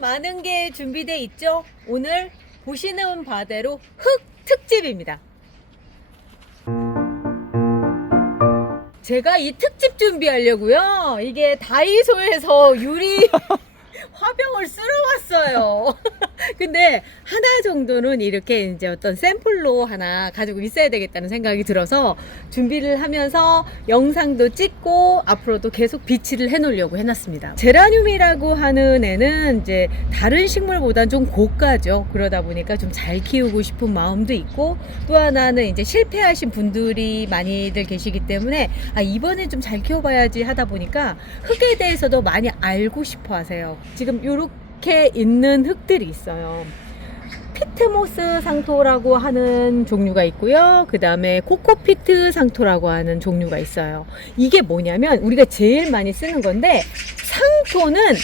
많은 게 준비되어 있죠. 오늘 보시는 바대로 흙 특집입니다. 제가 이 특집 준비하려고요. 이게 다이소에서 유리 화병을 쓸어 왔어요. 근데 하나 정도는 이렇게 이제 어떤 샘플로 하나 가지고 있어야 되겠다는 생각이 들어서 준비를 하면서 영상도 찍고 앞으로도 계속 비치를 해 놓으려고 해놨습니다. 제라늄이라고 하는 애는 이제 다른 식물보다는 좀 고가죠. 그러다 보니까 좀 잘 키우고 싶은 마음도 있고, 또 하나는 이제 실패하신 분들이 많이들 계시기 때문에 이번에 좀 잘 키워봐야지 하다 보니까 흙에 대해서도 많이 알고 싶어 하세요. 지금 요렇게 있는 흙들이 있어요. 피트모스 상토라고 하는 종류가 있고요. 그 다음에 코코피트 상토라고 하는 종류가 있어요. 이게 뭐냐면 우리가 제일 많이 쓰는 건데, 상토는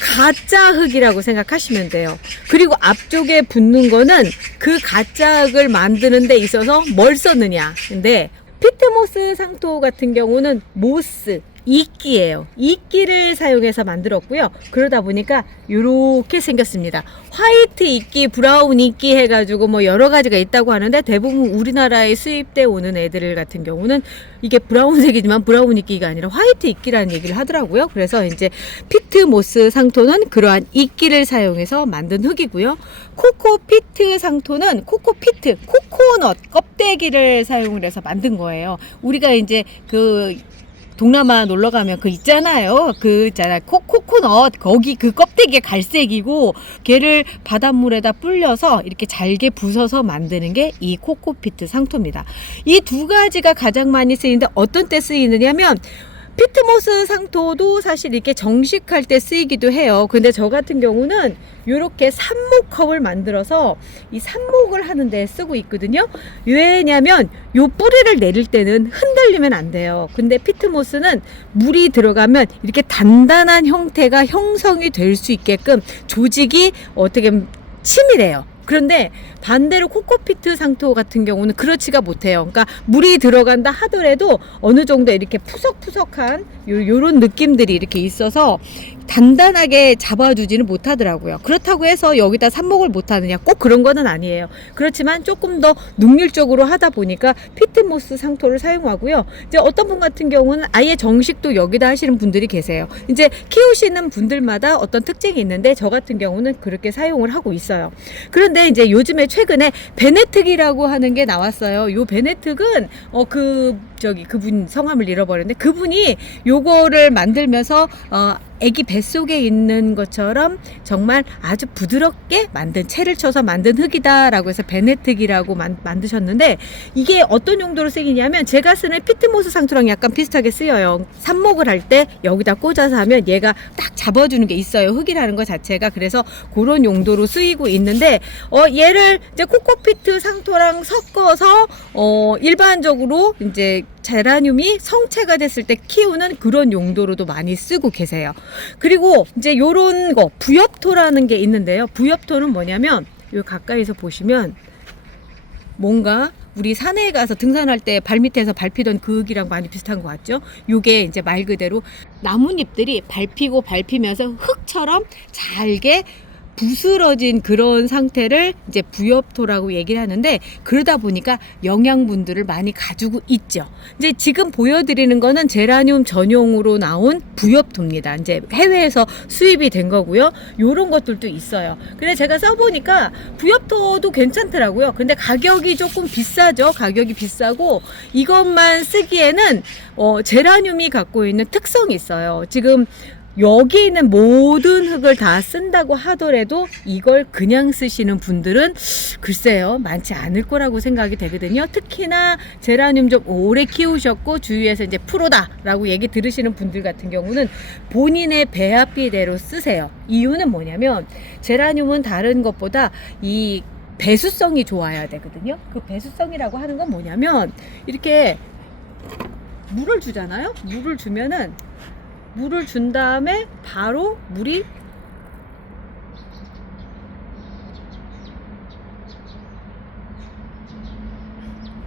가짜 흙이라고 생각하시면 돼요. 그리고 앞쪽에 붙는 거는 그 가짜 흙을 만드는 데 있어서 뭘 썼느냐. 근데 피트모스 상토 같은 경우는 모스, 이끼예요. 이끼를 사용해서 만들었고요. 그러다 보니까 이렇게 생겼습니다. 화이트 이끼, 브라운 이끼 해가지고 뭐 여러 가지가 있다고 하는데, 대부분 우리나라에 수입돼 오는 애들 같은 경우는 이게 브라운색이지만 브라운 이끼가 아니라 화이트 이끼라는 얘기를 하더라고요. 그래서 이제 피트모스 상토는 그러한 이끼를 사용해서 만든 흙이고요. 코코피트 상토는 코코피트, 코코넛 껍데기를 사용을 해서 만든 거예요. 우리가 이제 동남아 놀러 가면 있잖아요. 코코넛. 거기 그 껍데기가 갈색이고, 걔를 바닷물에다 불려서 이렇게 잘게 부숴서 만드는 게 이 코코피트 상토입니다. 이 두 가지가 가장 많이 쓰이는데, 어떤 때 쓰이느냐면, 피트모스 상토도 사실 이렇게 정식할 때 쓰이기도 해요. 근데 저 같은 경우는 이렇게 삽목컵을 만들어서 이 삽목을 하는 데 쓰고 있거든요. 왜냐면 요 뿌리를 내릴 때는 흔들리면 안 돼요. 근데 피트모스는 물이 들어가면 이렇게 단단한 형태가 형성이 될 수 있게끔 조직이 어떻게 치밀해요. 그런데 반대로 코코피트 상토 같은 경우는 그렇지가 못해요. 그러니까 물이 들어간다 하더라도 어느 정도 이렇게 푸석푸석한 요런 느낌들이 이렇게 있어서 단단하게 잡아주지는 못하더라고요. 그렇다고 해서 여기다 삽목을 못하느냐, 꼭 그런 거는 아니에요. 그렇지만 조금 더 능률적으로 하다 보니까 피트모스 상토를 사용하고요. 이제 어떤 분 같은 경우는 아예 정식도 여기다 하시는 분들이 계세요. 이제 키우시는 분들마다 어떤 특징이 있는데, 저 같은 경우는 그렇게 사용을 하고 있어요. 그런데 이제 요즘에 최근에 베네특이라고 하는 게 나왔어요. 요 베네특은 그분 성함을 잃어버렸는데, 그분이 요거를 만들면서 애기 뱃속에 있는 것처럼 정말 아주 부드럽게 만든, 채를 쳐서 만든 흙이다라고 해서 베네특이라고 만드셨는데, 이게 어떤 용도로 쓰이냐면 제가 쓰는 피트모스 상토랑 약간 비슷하게 쓰여요. 삽목을 할 때 여기다 꽂아서 하면 얘가 딱 잡아주는 게 있어요. 흙이라는 것 자체가. 그래서 그런 용도로 쓰이고 있는데, 얘를 이제 코코피트 상토랑 섞어서 일반적으로 이제 제라늄이 성체가 됐을 때 키우는 그런 용도로도 많이 쓰고 계세요. 그리고 이제 요런 거 부엽토라는 게 있는데요. 부엽토는 뭐냐면, 요 가까이서 보시면 뭔가 우리 산에 가서 등산할 때 발밑에서 밟히던 그 흙이랑 많이 비슷한 것 같죠? 요게 이제 말 그대로 나뭇잎들이 밟히면서 흙처럼 잘게 부스러진 그런 상태를 이제 부엽토라고 얘기를 하는데, 그러다 보니까 영양분들을 많이 가지고 있죠. 이제 지금 보여드리는 거는 제라늄 전용으로 나온 부엽토입니다. 이제 해외에서 수입이 된 거고요. 요런 것들도 있어요. 그래서 제가 써보니까 부엽토도 괜찮더라고요. 근데 가격이 조금 비싸죠. 가격이 비싸고, 이것만 쓰기에는 제라늄이 갖고 있는 특성이 있어요. 지금 여기 있는 모든 흙을 다 쓴다고 하더라도 이걸 그냥 쓰시는 분들은 글쎄요, 많지 않을 거라고 생각이 되거든요. 특히나 제라늄 좀 오래 키우셨고 주위에서 이제 프로다라고 얘기 들으시는 분들 같은 경우는 본인의 배합비대로 쓰세요. 이유는 뭐냐면, 제라늄은 다른 것보다 이 배수성이 좋아야 되거든요. 그 배수성이라고 하는 건 뭐냐면, 이렇게 물을 주잖아요. 물을 준 다음에 바로 물이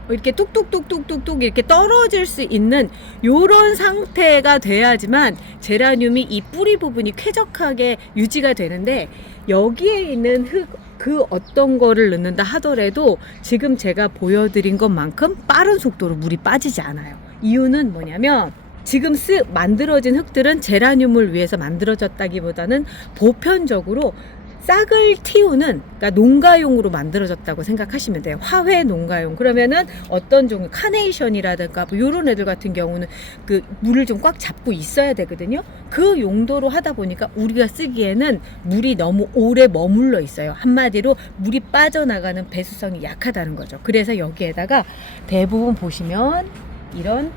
이렇게 뚝뚝뚝뚝뚝뚝 이렇게 떨어질 수 있는 요런 상태가 돼야지만 제라늄이 이 뿌리 부분이 쾌적하게 유지가 되는데, 여기에 있는 흙, 그 어떤 거를 넣는다 하더라도 지금 제가 보여드린 것만큼 빠른 속도로 물이 빠지지 않아요. 이유는 뭐냐면, 지금 만들어진 흙들은 제라늄을 위해서 만들어졌다기보다는 보편적으로 싹을 틔우는, 그러니까 농가용으로 만들어졌다고 생각하시면 돼요. 화훼 농가용. 그러면은 어떤 종류, 카네이션이라든가 뭐 이런 애들 같은 경우는 그 물을 좀 꽉 잡고 있어야 되거든요. 그 용도로 하다 보니까 우리가 쓰기에는 물이 너무 오래 머물러 있어요. 한마디로 물이 빠져나가는 배수성이 약하다는 거죠. 그래서 여기에다가 대부분 보시면 이런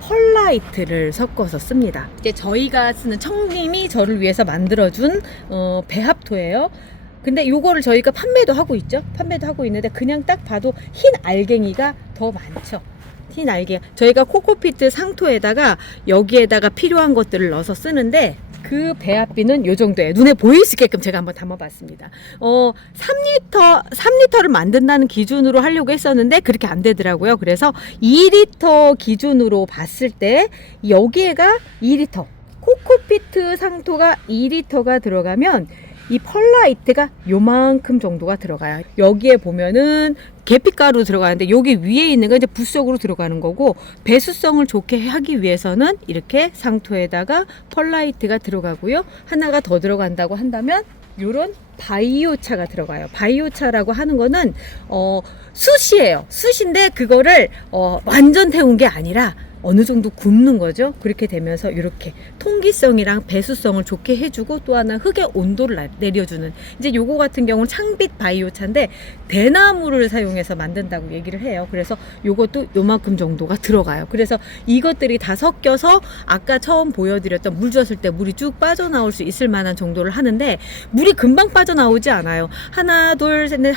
펄라이트를 섞어서 씁니다. 이제 저희가 쓰는 청님이 저를 위해서 만들어준 배합토예요. 근데 요거를 저희가 판매도 하고 있죠. 판매도 하고 있는데 그냥 딱 봐도 흰 알갱이가 더 많죠. 흰 알갱이. 저희가 코코피트 상토에다가 여기에다가 필요한 것들을 넣어서 쓰는데, 그 배합비는 요 정도예요. 눈에 보일 수 있게끔 제가 한번 담아봤습니다. 3리터를 만든다는 기준으로 하려고 했었는데 그렇게 안 되더라고요. 그래서 2리터 기준으로 봤을 때 여기에가 2리터, 코코피트 상토가 2리터가 들어가면 이 펄라이트가 요만큼 정도가 들어가요. 여기에 보면은 계피가루 들어가는데 여기 위에 있는 건 이제 부속으로 들어가는 거고, 배수성을 좋게 하기 위해서는 이렇게 상토에다가 펄라이트가 들어가고요. 하나가 더 들어간다고 한다면 요런 바이오차가 들어가요. 바이오차라고 하는 거는 숯이에요. 숯인데 그거를 완전 태운 게 아니라 어느 정도 굽는 거죠. 그렇게 되면서 이렇게 통기성이랑 배수성을 좋게 해주고, 또 하나 흙의 온도를 내려주는, 이제 요거 같은 경우는 창빛 바이오차인데 대나무를 사용해서 만든다고 얘기를 해요. 그래서 요것도 요만큼 정도가 들어가요. 그래서 이것들이 다 섞여서 아까 처음 보여드렸던 물 줬을 때 물이 쭉 빠져나올 수 있을 만한 정도를 하는데, 물이 금방 빠져나오지 않아요. 하나 둘 셋 넷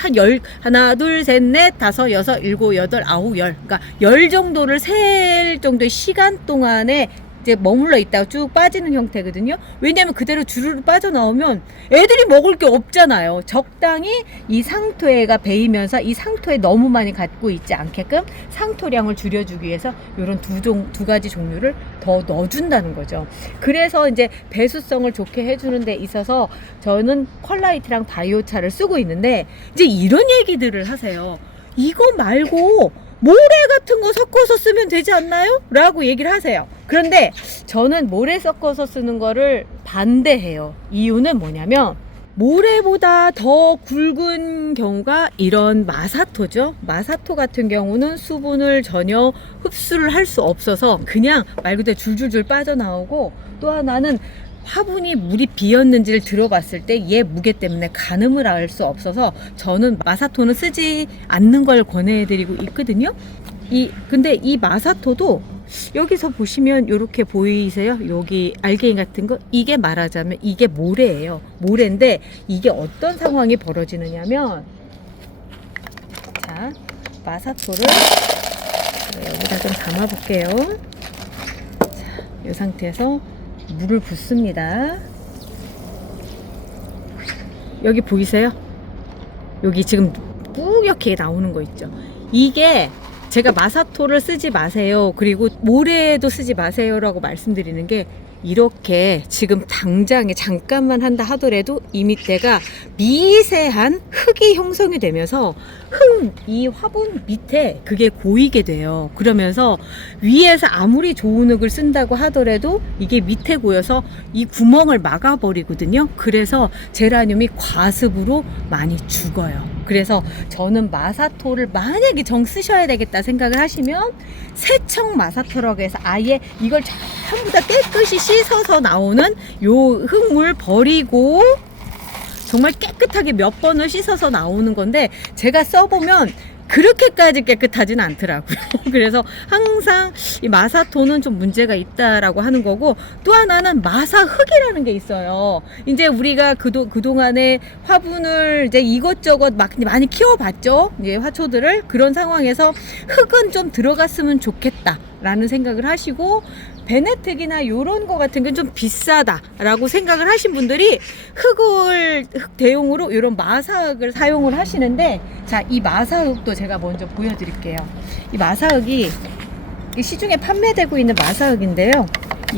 하나 둘 셋 넷 다섯 여섯 일곱 여덟 아홉 열, 그러니까 10 정도를 셀 정도의 시간 동안에 이제 머물러 있다가 쭉 빠지는 형태거든요. 왜냐하면 그대로 주르르 빠져나오면 애들이 먹을 게 없잖아요. 적당히 이 상토에가 배이면서 이 상토에 너무 많이 갖고 있지 않게끔 상토량을 줄여주기 위해서 이런 두 가지 종류를 더 넣어준다는 거죠. 그래서 이제 배수성을 좋게 해주는 데 있어서 저는 펄라이트랑 바이오차를 쓰고 있는데, 이제 이런 얘기들을 하세요. 이거 말고 모래 같은 거 섞어서 쓰면 되지 않나요? 라고 얘기를 하세요. 그런데 저는 모래 섞어서 쓰는 거를 반대해요. 이유는 뭐냐면, 모래보다 더 굵은 경우가 이런 마사토죠. 마사토 같은 경우는 수분을 전혀 흡수를 할 수 없어서 그냥 말 그대로 줄줄줄 빠져나오고, 또 하나는 화분이 물이 비었는지를 들어봤을 때 얘 무게 때문에 가늠을 할 수 없어서 저는 마사토는 쓰지 않는 걸 권해드리고 있거든요. 근데 이 마사토도 여기서 보시면 이렇게 보이세요? 여기 알갱이 같은 거, 이게 말하자면 이게 모래예요. 모래인데 이게 어떤 상황이 벌어지느냐면, 자, 마사토를 여기다 좀 담아 볼게요. 자, 이 상태에서 물을 붓습니다. 여기 보이세요? 여기 지금 뿌옇게 나오는 거 있죠. 이게 제가 마사토를 쓰지 마세요, 그리고 모래도 쓰지 마세요 라고 말씀드리는 게, 이렇게 지금 당장에 잠깐만 한다 하더라도 이 밑에가 미세한 흙이 형성이 되면서 이 화분 밑에 그게 고이게 돼요. 그러면서 위에서 아무리 좋은 흙을 쓴다고 하더라도 이게 밑에 고여서 이 구멍을 막아버리거든요. 그래서 제라늄이 과습으로 많이 죽어요. 그래서 저는 마사토를 만약에 정 쓰셔야 되겠다 생각을 하시면 세척 마사토라고 해서 아예 이걸 전부 다 깨끗이 씻어서 나오는 요 흙물 버리고 정말 깨끗하게 몇 번을 씻어서 나오는 건데, 제가 써보면 그렇게까지 깨끗하진 않더라고요. 그래서 항상 이 마사토는 좀 문제가 있다라고 하는 거고, 또 하나는 마사흙이라는 게 있어요. 이제 우리가 그동안에 화분을 이제 이것저것 막 많이 키워봤죠. 이제 화초들을. 그런 상황에서 흙은 좀 들어갔으면 좋겠다 라는 생각을 하시고, 베네특이나 요런 거 같은 건 좀 비싸다라고 생각을 하신 분들이 흙 대용으로 이런 마사흙을 사용을 하시는데, 자, 이 마사흙도 제가 먼저 보여드릴게요. 이 마사흙이 시중에 판매되고 있는 마사흙인데요.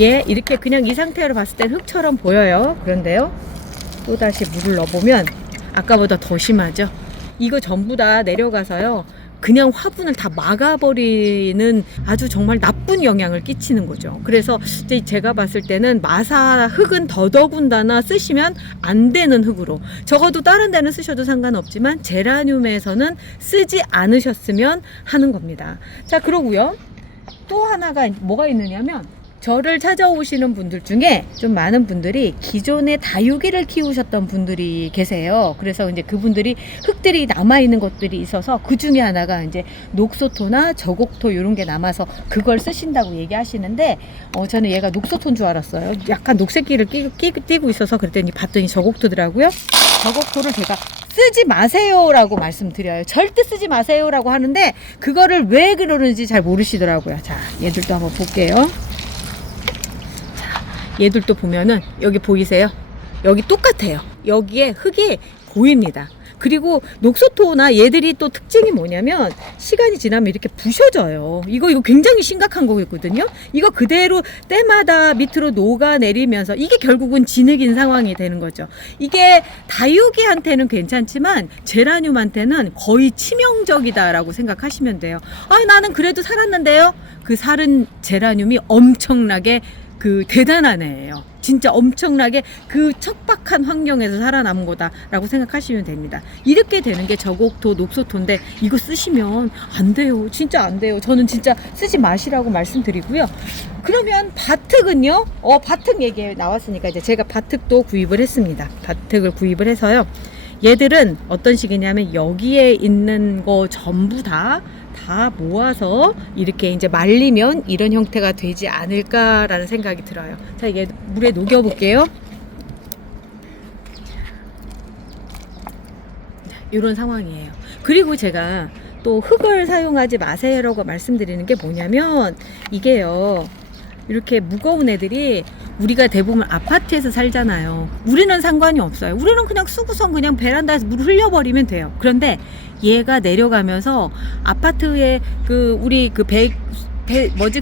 얘 이렇게 그냥 이 상태로 봤을 땐 흙처럼 보여요. 그런데요, 또다시 물을 넣어보면 아까보다 더 심하죠. 이거 전부 다 내려가서요, 그냥 화분을 다 막아버리는 아주 정말 나쁜 영향을 끼치는 거죠. 그래서 이제 제가 봤을 때는 마사 흙은 더더군다나 쓰시면 안 되는 흙으로, 적어도 다른 데는 쓰셔도 상관없지만 제라늄에서는 쓰지 않으셨으면 하는 겁니다. 자, 그러고요, 또 하나가 뭐가 있느냐면, 저를 찾아오시는 분들 중에 좀 많은 분들이 기존에 다육이를 키우셨던 분들이 계세요. 그래서 이제 그분들이 흙들이 남아있는 것들이 있어서 그 중에 하나가 이제 녹소토나 저곡토 이런 게 남아서 그걸 쓰신다고 얘기하시는데, 저는 얘가 녹소토인 줄 알았어요. 약간 녹색기를 띄고 있어서 그랬더니 봤더니 저곡토더라고요. 저곡토를 제가 쓰지 마세요라고 말씀드려요. 절대 쓰지 마세요라고 하는데 그거를 왜 그러는지 잘 모르시더라고요. 자, 얘들도 한번 볼게요. 얘들도 보면은 여기 보이세요? 여기 똑같아요. 여기에 흙이 보입니다. 그리고 녹소토나 얘들이 또 특징이 뭐냐면 시간이 지나면 이렇게 부셔져요. 이거 굉장히 심각한 거거든요. 이거 그대로 때마다 밑으로 녹아내리면서 이게 결국은 진흙인 상황이 되는 거죠. 이게 다육이한테는 괜찮지만 제라늄한테는 거의 치명적이다라고 생각하시면 돼요. 아, 나는 그래도 살았는데요. 그 살은 제라늄이 엄청나게 대단한 애예요. 진짜 엄청나게 그 척박한 환경에서 살아남은 거다라고 생각하시면 됩니다. 이렇게 되는 게 저곡토, 녹소토인데 이거 쓰시면 안 돼요. 진짜 안 돼요. 저는 진짜 쓰지 마시라고 말씀드리고요. 그러면 밭흙은요? 밭흙 얘기 나왔으니까 이제 제가 밭흙도 구입을 했습니다. 밭흙을 구입을 해서요. 얘들은 어떤 식이냐면 여기에 있는 거 전부 다 모아서 이렇게 이제 말리면 이런 형태가 되지 않을까라는 생각이 들어요. 자, 이게 물에 녹여 볼게요. 이런 상황이에요. 그리고 제가 또 흙을 사용하지 마세요라고 말씀드리는 게 뭐냐면, 이게요, 이렇게 무거운 애들이, 우리가 대부분 아파트에서 살잖아요. 우리는 상관이 없어요. 우리는 그냥 쓰고선 그냥 베란다에서 물 흘려버리면 돼요. 그런데 얘가 내려가면서 아파트에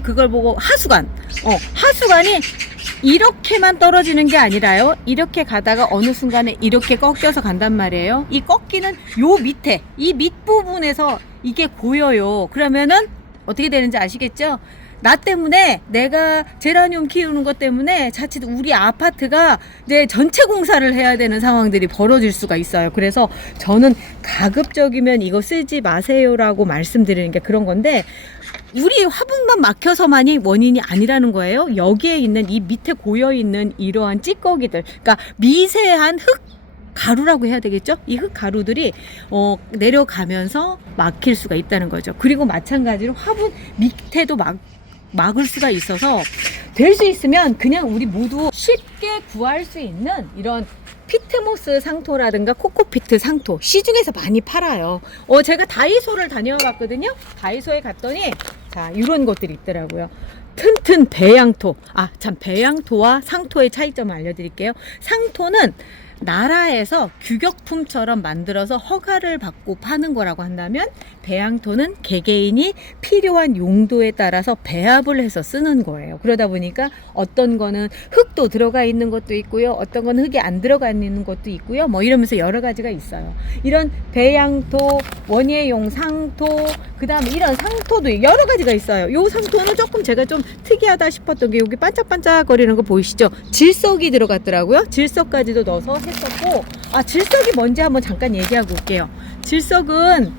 그걸 보고 하수관이 이렇게만 떨어지는 게 아니라요, 이렇게 가다가 어느 순간에 이렇게 꺾여서 간단 말이에요. 이 꺾이는 요 밑에, 이 밑부분에서 이게 고여요. 그러면은 어떻게 되는지 아시겠죠? 나 때문에, 내가 제라늄 키우는 것 때문에 자칫 우리 아파트가 이제 전체 공사를 해야 되는 상황들이 벌어질 수가 있어요. 그래서 저는 가급적이면 이거 쓰지 마세요라고 말씀드리는 게 그런 건데, 우리 화분만 막혀서만이 원인이 아니라는 거예요. 여기에 있는 이 밑에 고여있는 이러한 찌꺼기들, 그러니까 미세한 흙 가루라고 해야 되겠죠? 이 흙 가루들이 내려가면서 막힐 수가 있다는 거죠. 그리고 마찬가지로 화분 밑에도 막을 수가 있어서, 될 수 있으면 그냥 우리 모두 쉽게 구할 수 있는 이런 피트모스 상토라든가 코코피트 상토, 시중에서 많이 팔아요. 제가 다이소를 다녀봤거든요. 다이소에 갔더니 자, 이런 것들이 있더라고요. 튼튼 배양토. 배양토와 상토의 차이점을 알려드릴게요. 상토는 나라에서 규격품처럼 만들어서 허가를 받고 파는 거라고 한다면, 배양토는 개개인이 필요한 용도에 따라서 배합을 해서 쓰는 거예요. 그러다 보니까 어떤 거는 흙도 들어가 있는 것도 있고요, 어떤 거는 흙이 안 들어가 있는 것도 있고요, 뭐 이러면서 여러 가지가 있어요. 이런 배양토, 원예용 상토, 그 다음에 이런 상토도 여러 가지가 있어요. 요 상토는 조금 제가 좀 특이하다 싶었던 게, 여기 반짝반짝거리는 거 보이시죠? 질석이 들어갔더라고요. 질석까지도 넣어서 했었고, 질석이 뭔지 한번 잠깐 얘기하고 올게요. 질석은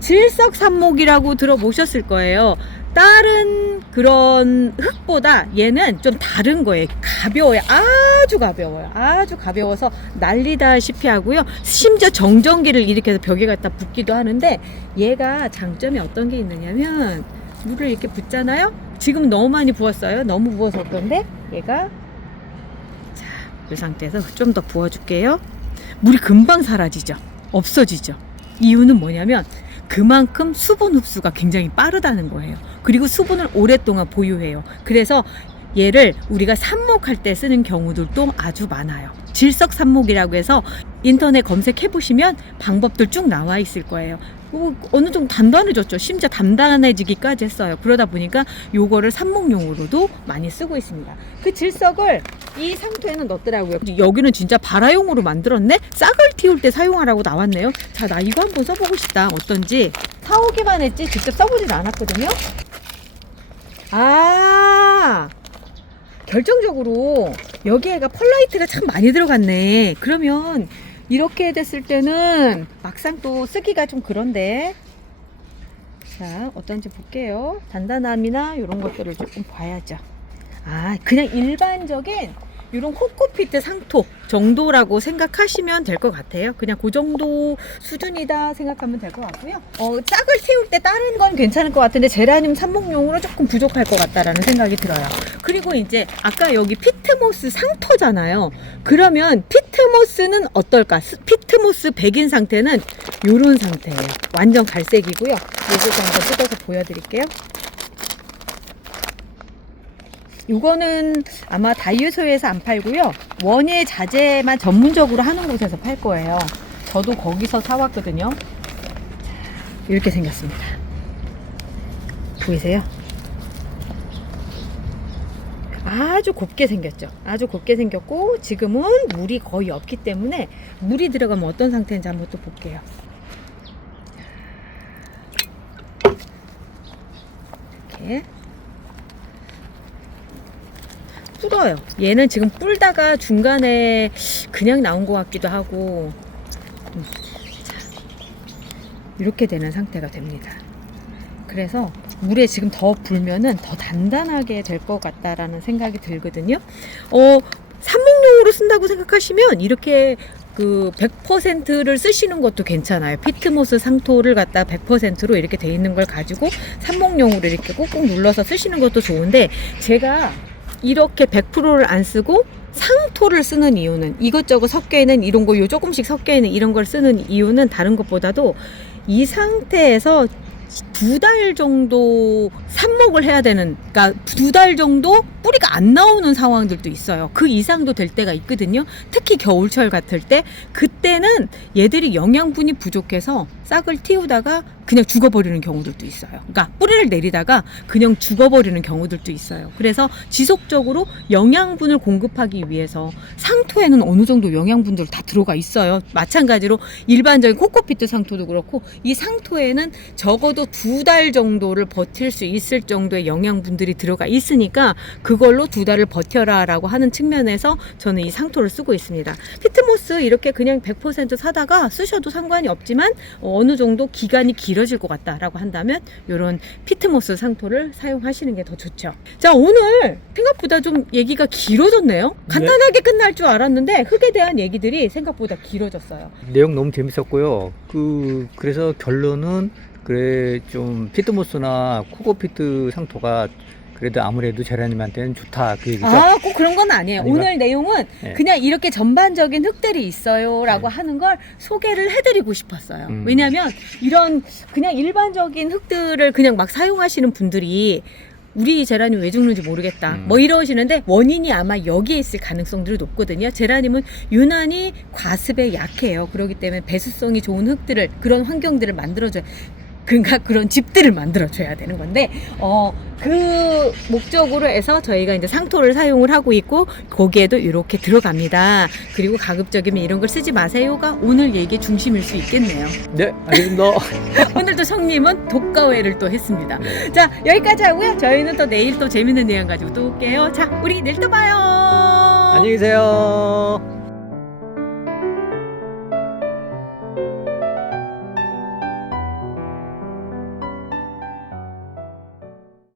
질석산목이라고 들어보셨을 거예요. 다른 그런 흙보다 얘는 좀 다른 거예요. 가벼워요. 아주 가벼워요. 아주 가벼워서 날리다시피 하고요. 심지어 정전기를 일으켜서 벽에 갖다 붓기도 하는데, 얘가 장점이 어떤 게 있느냐면, 물을 이렇게 붓잖아요. 지금 너무 많이 부었어요. 너무 부어서 그런데 얘가, 자, 이 상태에서 좀 더 부어줄게요. 물이 금방 사라지죠. 없어지죠. 이유는 뭐냐면 그만큼 수분 흡수가 굉장히 빠르다는 거예요. 그리고 수분을 오랫동안 보유해요. 그래서 얘를 우리가 삽목할 때 쓰는 경우들도 아주 많아요. 질석 삽목이라고 해서 인터넷 검색해 보시면 방법들 쭉 나와 있을 거예요. 어느 정도 단단해졌죠. 심지어 단단해지기까지 했어요. 그러다 보니까 요거를 삽목용으로도 많이 쓰고 있습니다. 그 질석을 이 상토에는 넣었더라고요. 여기는 진짜 발화용으로 만들었네? 싹을 틔울 때 사용하라고 나왔네요. 자, 나 이거 한번 써보고 싶다. 어떤지. 사오기만 했지 직접 써보진 않았거든요. 결정적으로 여기에가 펄라이트가 참 많이 들어갔네. 그러면 이렇게 됐을 때는 막상 또 쓰기가 좀 그런데, 자, 어떤지 볼게요. 단단함이나 이런 것들을 조금 봐야죠. 그냥 일반적인 이런 코코피트 상토 정도라고 생각하시면 될 것 같아요. 그냥 그 정도 수준이다 생각하면 될 것 같고요. 짝을 틔울 때 다른 건 괜찮을 것 같은데 제라늄 삽목용으로 조금 부족할 것 같다라는 생각이 들어요. 그리고 이제 아까 여기 피트모스 상토잖아요. 그러면 피트모스는 어떨까? 피트모스 백인 상태는 이런 상태예요. 완전 갈색이고요. 이것도 한번 뜯어서 보여드릴게요. 이거는 아마 다이소에서 안 팔고요. 원예 자재만 전문적으로 하는 곳에서 팔 거예요. 저도 거기서 사왔거든요. 이렇게 생겼습니다. 보이세요? 아주 곱게 생겼죠. 아주 곱게 생겼고 지금은 물이 거의 없기 때문에 물이 들어가면 어떤 상태인지 한번 또 볼게요. 이렇게 뿔어요. 얘는 지금 뿔다가 중간에 그냥 나온 것 같기도 하고, 이렇게 되는 상태가 됩니다. 그래서 물에 지금 더 불면은 더 단단하게 될 것 같다라는 생각이 들거든요. 삽목용으로 쓴다고 생각하시면 이렇게 그 100%를 쓰시는 것도 괜찮아요. 피트모스 상토를 갖다 100%로 이렇게 돼 있는 걸 가지고 삽목용으로 이렇게 꾹꾹 눌러서 쓰시는 것도 좋은데, 제가 이렇게 100%를 안 쓰고 상토를 쓰는 이유는, 이것저것 섞여 있는 이런 거, 요 조금씩 섞여 있는 이런 걸 쓰는 이유는 다른 것보다도 이 상태에서 2달 정도 삽목을 해야 되는, 그러니까 2달 정도 뿌리가 안 나오는 상황들도 있어요. 그 이상도 될 때가 있거든요. 특히 겨울철 같을 때, 그때는 얘들이 영양분이 부족해서 싹을 틔우다가 그냥 죽어버리는 경우들도 있어요. 그러니까 뿌리를 내리다가 그냥 죽어버리는 경우들도 있어요. 그래서 지속적으로 영양분을 공급하기 위해서 상토에는 어느 정도 영양분들 다 들어가 있어요. 마찬가지로 일반적인 코코피트 상토도 그렇고 이 상토에는 적어도 2달 정도를 버틸 수 있을 정도의 영양분들이 들어가 있으니까 그걸로 2달을 버텨라 라고 하는 측면에서 저는 이 상토를 쓰고 있습니다. 피트모스 이렇게 그냥 100% 사다가 쓰셔도 상관이 없지만 어느 정도 기간이 길어질 것 같다라고 한다면 이런 피트모스 상토를 사용하시는 게 더 좋죠. 자, 오늘 생각보다 좀 얘기가 길어졌네요. 간단하게 끝날 줄 알았는데 흙에 대한 얘기들이 생각보다 길어졌어요. 내용 너무 재밌었고요. 그래서 결론은 그래 좀 피트모스나 코코피트 상토가 그래도 아무래도 제라늄한테는 좋다, 그 얘기죠. 꼭 그런 건 아니에요. 아닌가? 오늘 내용은 그냥 이렇게 전반적인 흙들이 있어요 라고 하는 걸 소개를 해드리고 싶었어요. 왜냐면 이런 그냥 일반적인 흙들을 그냥 막 사용하시는 분들이 우리 제라늄 왜 죽는지 모르겠다 뭐 이러시는데, 원인이 아마 여기에 있을 가능성들이 높거든요. 제라늄은 유난히 과습에 약해요. 그렇기 때문에 배수성이 좋은 흙들을, 그런 환경들을 만들어줘야, 그러니까 그런 집들을 만들어줘야 되는 건데, 그 목적으로 해서 저희가 이제 상토를 사용을 하고 있고, 거기에도 이렇게 들어갑니다. 그리고 가급적이면 이런 걸 쓰지 마세요가 오늘 얘기의 중심일 수 있겠네요. 네, 알겠습니다. 오늘도 성님은 독가회를 또 했습니다. 네. 자, 여기까지 하고요. 저희는 또 내일 또 재밌는 내용 가지고 또 올게요. 자, 우리 내일 또 봐요. 안녕히 계세요.